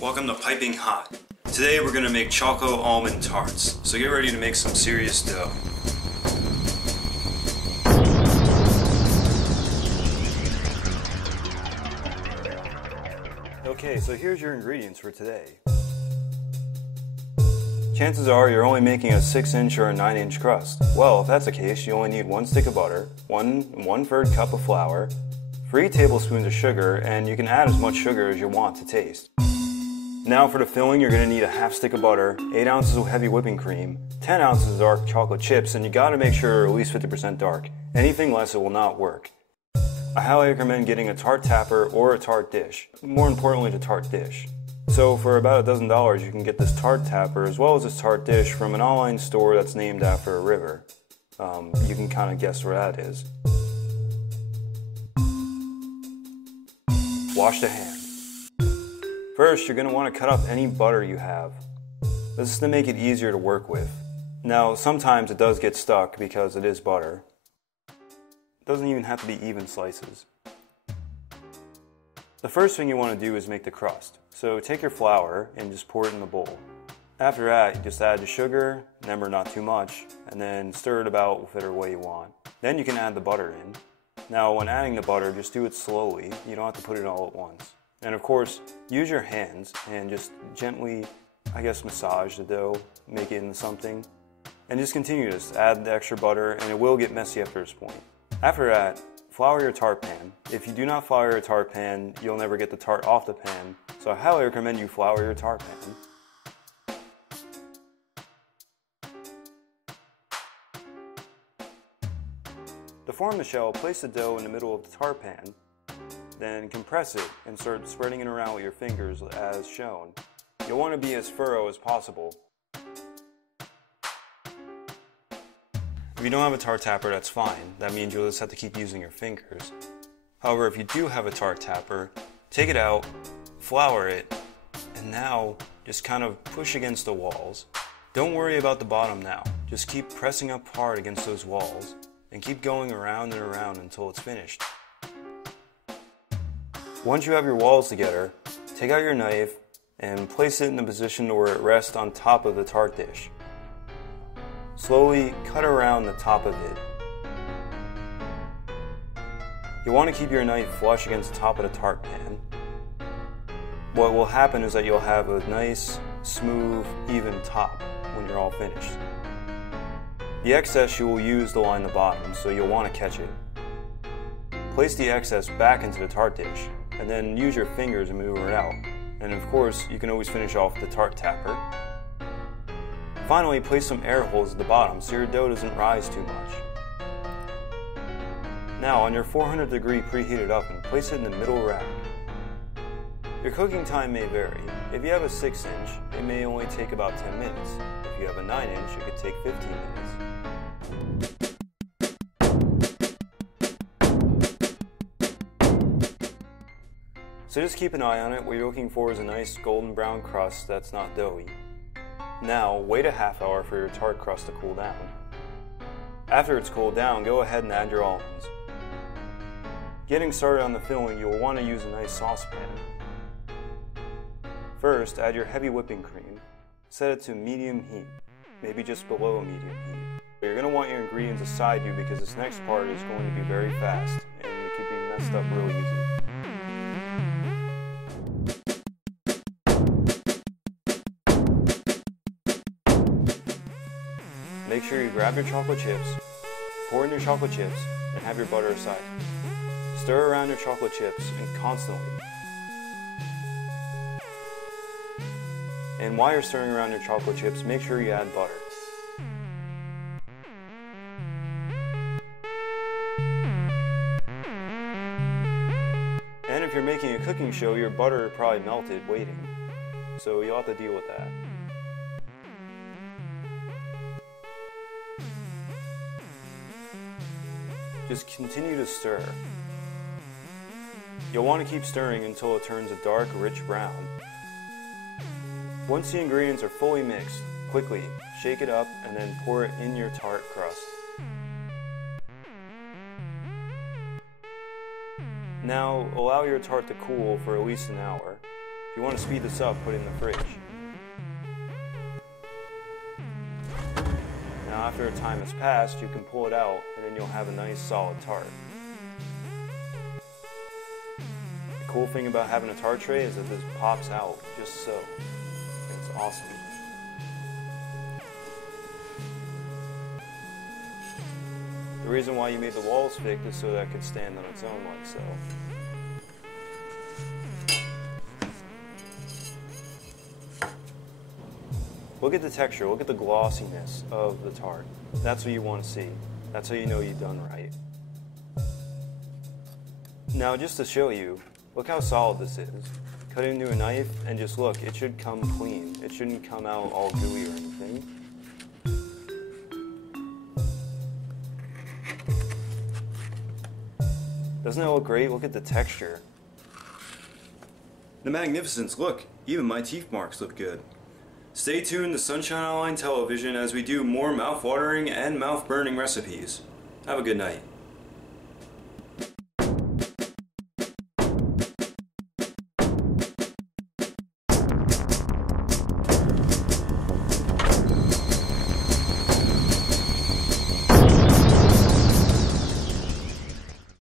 Welcome to Piping Hot. Today we're going to make Choco-Almond Tarts, so get ready to make some serious dough. Okay, so here's your ingredients for today. Chances are you're only making a 6-inch or a 9-inch crust. Well, if that's the case, you only need 1 stick of butter, 1/3 cup of flour, 3 tablespoons of sugar, and you can add as much sugar as you want to taste. Now for the filling, you're going to need a 1/2 stick of butter, 8 ounces of heavy whipping cream, 10 ounces of dark chocolate chips, and you got to make sure they're at least 50% dark. Anything less, it will not work. I highly recommend getting a tart tapper or a tart dish. More importantly, the tart dish. So for about $12, you can get this tart tapper as well as this tart dish from an online store that's named after a river. You can kind of guess where that is. Wash the hand. First, you're going to want to cut up any butter you have. This is to make it easier to work with. Now, sometimes it does get stuck because it is butter. It doesn't even have to be even slices. The first thing you want to do is make the crust. So take your flour and just pour it in the bowl. After that, you just add the sugar, remember not too much, and then stir it about whichever way you want. Then you can add the butter in. Now when adding the butter, just do it slowly. You don't have to put it all at once. And of course, use your hands and just gently, massage the dough, make it into something. And just continue to add the extra butter, and it will get messy after this point. After that, flour your tart pan. If you do not flour your tart pan, you'll never get the tart off the pan. So I highly recommend you flour your tart pan. To form the shell, place the dough in the middle of the tart pan, then compress it and start spreading it around with your fingers as shown. You'll want to be as thorough as possible. If you don't have a tart tapper, that's fine. That means you'll just have to keep using your fingers. However, if you do have a tart tapper, take it out, flour it, and now just kind of push against the walls. Don't worry about the bottom now. Just keep pressing up hard against those walls and keep going around and around until it's finished. Once you have your walls together, take out your knife and place it in the position where it rests on top of the tart dish. Slowly cut around the top of it. You want to keep your knife flush against the top of the tart pan. What will happen is that you'll have a nice, smooth, even top when you're all finished. The excess you will use to line the bottom, so you'll want to catch it. Place the excess back into the tart dish, and then use your fingers to move it out. And of course, you can always finish off the tart tapper. Finally, place some air holes at the bottom so your dough doesn't rise too much. Now, on your 400-degree preheated oven, place it in the middle rack. Your cooking time may vary. If you have a 6-inch, it may only take about 10 minutes. If you have a 9-inch, it could take 15 minutes. So just keep an eye on it. What you're looking for is a nice golden brown crust that's not doughy. Now, wait a half hour for your tart crust to cool down. After it's cooled down, go ahead and add your almonds. Getting started on the filling, you'll want to use a nice saucepan. First, add your heavy whipping cream. Set it to medium heat, maybe just below medium heat. You're going to want your ingredients beside you because this next part is going to be very fast and it can be messed up really easy. Make sure you grab your chocolate chips, pour in your chocolate chips, and have your butter aside. Stir around your chocolate chips and constantly. And while you're stirring around your chocolate chips, make sure you add butter. And if you're making a cooking show, your butter probably melted waiting. So you'll have to deal with that. Just continue to stir. You'll want to keep stirring until it turns a dark, rich brown. Once the ingredients are fully mixed, quickly shake it up and then pour it in your tart crust. Now allow your tart to cool for at least an hour. If you want to speed this up, put it in the fridge. Now after a time has passed, you can pull it out and then you'll have a nice solid tart. The cool thing about having a tart tray is that this pops out just so. It's awesome. The reason why you made the walls thick is so that it could stand on its own like so. Look at the texture, look at the glossiness of the tart. That's what you want to see. That's how you know you've done right. Now just to show you, look how solid this is. Cut it into a knife and just look, it should come clean. It shouldn't come out all gooey or anything. Doesn't that look great? Look at the texture. The magnificence, look, even my teeth marks look good. Stay tuned to Sunshine Online Television as we do more mouth-watering and mouth-burning recipes. Have a good night.